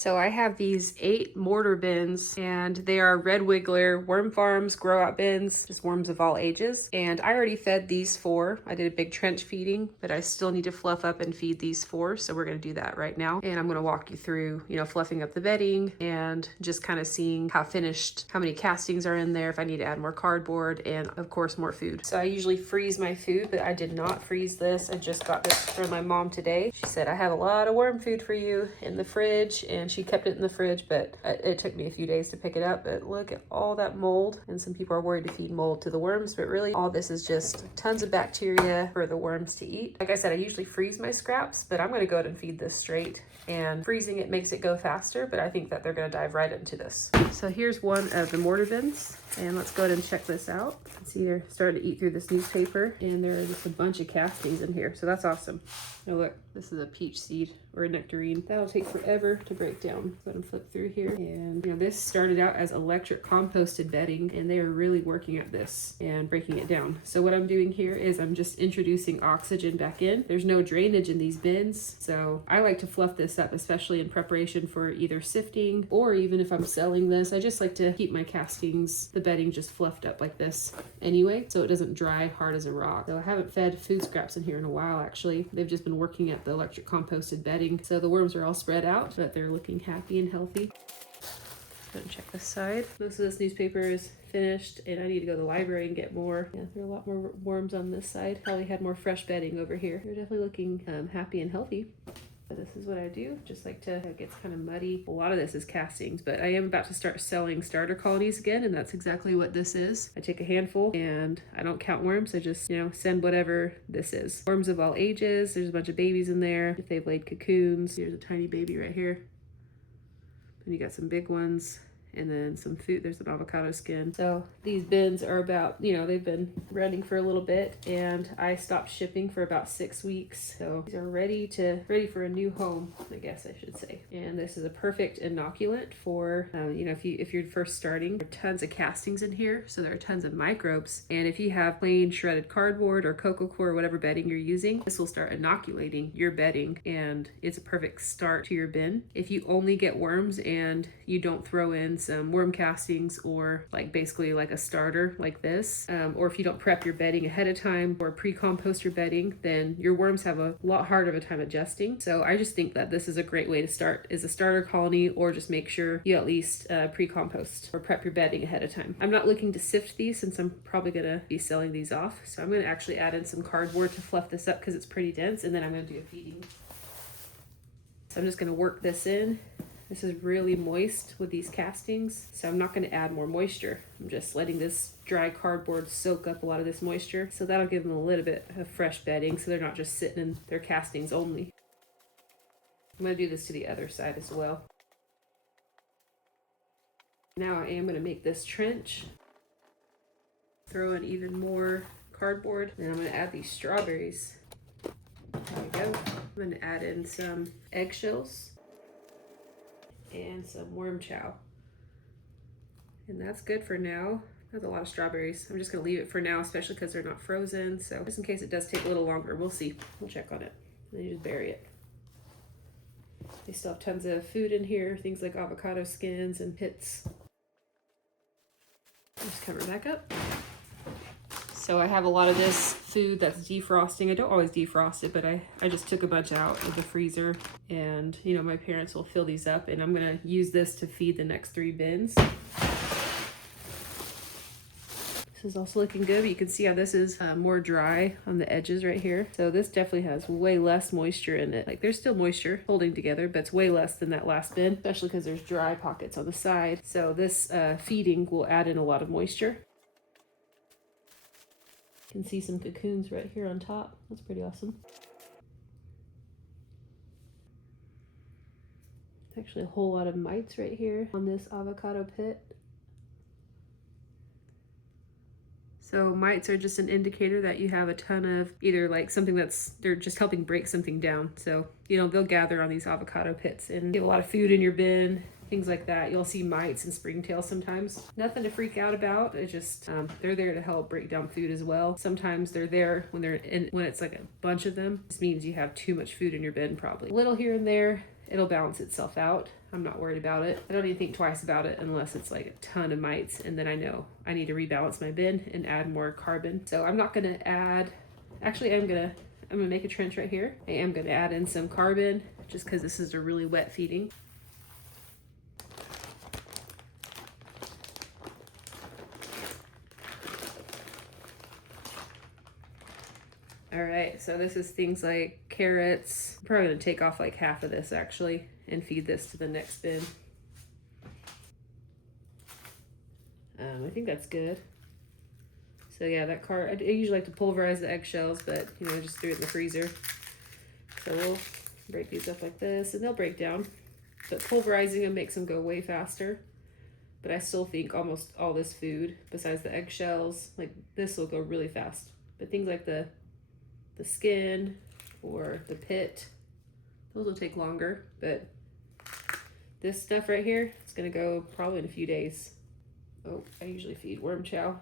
So I have these 8 mortar bins, and they are Red Wiggler Worm Farms grow out bins, just worms of all ages. And I already fed these 4. I did a big trench feeding, but I still need to fluff up and feed these 4. So we're gonna do that right now. And I'm gonna walk you through, fluffing up the bedding and just kind of seeing how many castings are in there, if I need to add more cardboard, and of course more food. So I usually freeze my food, but I did not freeze this. I just got this from my mom today. She said, I have a lot of worm food for you in the fridge, and she kept it in the fridge, but it took me a few days to pick it up. But look at all that mold, and some people are worried to feed mold to the worms, but really all this is just tons of bacteria for the worms to eat. Like I said, I usually freeze my scraps, but I'm going to go ahead and feed this straight, and freezing it makes it go faster, but I think that they're going to dive right into this. So here's one of the mortar bins, and let's go ahead and check this out. You can see they're starting to eat through this newspaper, and there are just a bunch of castings in here, so that's awesome. Oh look, this is a peach seed or a nectarine. That'll take forever to break down. Go ahead and flip through here, and this started out as electric composted bedding, and they are really working at this and breaking it down. So what I'm doing here is I'm just introducing oxygen back in. There's no drainage in these bins, so I like to fluff this up, especially in preparation for either sifting or even if I'm selling this. I just like to keep my castings, the bedding, just fluffed up like this anyway, so it doesn't dry hard as a rock. So I haven't fed food scraps in here in a while, actually. They've just been working at the electric composted bedding, so the worms are all spread out, but they're looking happy and healthy. Go and check this side. Most of this newspaper is finished, and I need to go to the library and get more. Yeah, there are a lot more worms on this side. Probably had more fresh bedding over here. They're definitely looking happy and healthy. This is what I do. Just like to, it gets kind of muddy. A lot of this is castings, but I am about to start selling starter colonies again, and that's exactly what this is. I take a handful and I don't count worms. I just, send whatever this is. Worms of all ages. There's a bunch of babies in there. If they've laid cocoons, here's a tiny baby right here. And you got some big ones. And then some food. There's an avocado skin. So these bins are about, they've been running for a little bit, and I stopped shipping for about 6 weeks. So these are ready for a new home, I guess I should say. And this is a perfect inoculant for, if you're first starting. There are tons of castings in here, so there are tons of microbes. And if you have plain shredded cardboard or cocoa core or whatever bedding you're using, this will start inoculating your bedding, and it's a perfect start to your bin. If you only get worms and you don't throw in some worm castings or basically like a starter like this, or if you don't prep your bedding ahead of time or pre-compost your bedding, then your worms have a lot harder of a time adjusting. So I just think that this is a great way to start, is a starter colony, or just make sure you at least pre-compost or prep your bedding ahead of time. I'm not looking to sift these since I'm probably gonna be selling these off, so I'm gonna actually add in some cardboard to fluff this up because it's pretty dense, and then I'm gonna do a feeding. So I'm just gonna work this in. This is really moist with these castings, so I'm not going to add more moisture. I'm just letting this dry cardboard soak up a lot of this moisture, so that'll give them a little bit of fresh bedding, so they're not just sitting in their castings only. I'm going to do this to the other side as well. Now I am going to make this trench. Throw in even more cardboard, and I'm going to add these strawberries. There we go. I'm going to add in some eggshells and some worm chow, and that's good for now. That's a lot of strawberries. I'm just gonna leave it for now, especially because they're not frozen, so just in case it does take a little longer, we'll see. We'll check on it. And then you just bury it. They still have tons of food in here, things like avocado skins and pits. Just cover it back up. So I have a lot of this food that's defrosting. I don't always defrost it, but I just took a bunch out of the freezer, and my parents will fill these up, and I'm gonna use this to feed the next 3 bins. This is also looking good, but you can see how this is more dry on the edges right here. So this definitely has way less moisture in it. There's still moisture holding together, but it's way less than that last bin, especially because there's dry pockets on the side. So this feeding will add in a lot of moisture. You can see some cocoons right here on top. That's pretty awesome. Actually a whole lot of mites right here on this avocado pit. So mites are just an indicator that you have a ton of either something they're just helping break something down. So, they'll gather on these avocado pits and get a lot of food in your bin, things like that. You'll see mites and springtails sometimes. Nothing to freak out about. It's just, they're there to help break down food as well. Sometimes they're there when it's like a bunch of them. This means you have too much food in your bin probably. A little here and there, it'll balance itself out. I'm not worried about it. I don't even think twice about it unless it's like a ton of mites, and then I know I need to rebalance my bin and add more carbon. So I'm not gonna add, actually I'm gonna make a trench right here. I am gonna add in some carbon just because this is a really wet feeding. All right, so this is things like carrots. I'm probably gonna take off like half of this actually and feed this to the next bin. I think that's good. So yeah, that I usually like to pulverize the eggshells, but you know, I just threw it in the freezer. So we'll break these up like this and they'll break down. But pulverizing them makes them go way faster. But I still think almost all this food, besides the eggshells, like this will go really fast. But things like the skin or the pit, those will take longer. But this stuff right here, it's gonna go probably in a few days. Oh, I usually feed worm chow.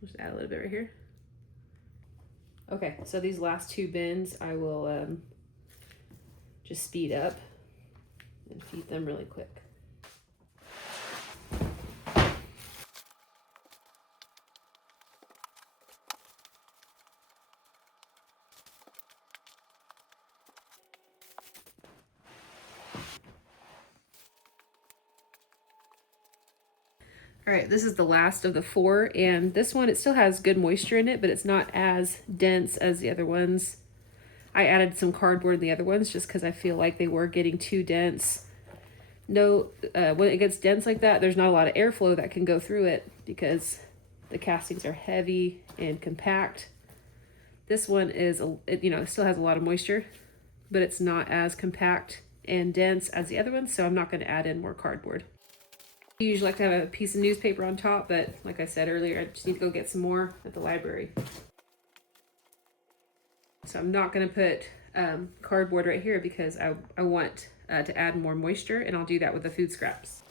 Just add a little bit right here. Okay, so these last two bins I will just speed up and feed them really quick. All right, this is the last of the 4, and this one, it still has good moisture in it, but it's not as dense as the other ones. I added some cardboard in the other ones just because I feel like they were getting too dense. No, when it gets dense like that, there's not a lot of airflow that can go through it because the castings are heavy and compact. This one is, it still has a lot of moisture, but it's not as compact and dense as the other ones, so I'm not going to add in more cardboard. I usually like to have a piece of newspaper on top, but like I said earlier, I just need to go get some more at the library. So I'm not going to put cardboard right here because I want to add more moisture, and I'll do that with the food scraps.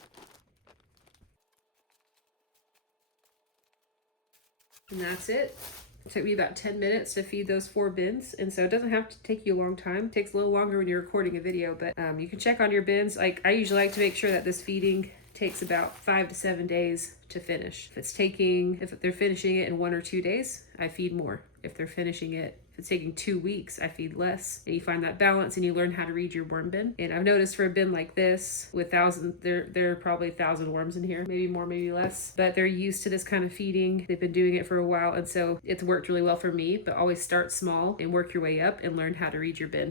And that's it. It took me about 10 minutes to feed those 4 bins, and so it doesn't have to take you a long time. It takes a little longer when you're recording a video, but you can check on your bins. Like I usually like to make sure that this feeding takes about 5 to 7 days to finish. If they're finishing it in 1 or 2 days, I feed more. If it's taking 2 weeks, I feed less. And you find that balance and you learn how to read your worm bin. And I've noticed for a bin like this with there are probably 1,000 worms in here, maybe more, maybe less, but they're used to this kind of feeding. They've been doing it for a while. And so it's worked really well for me, but always start small and work your way up and learn how to read your bin.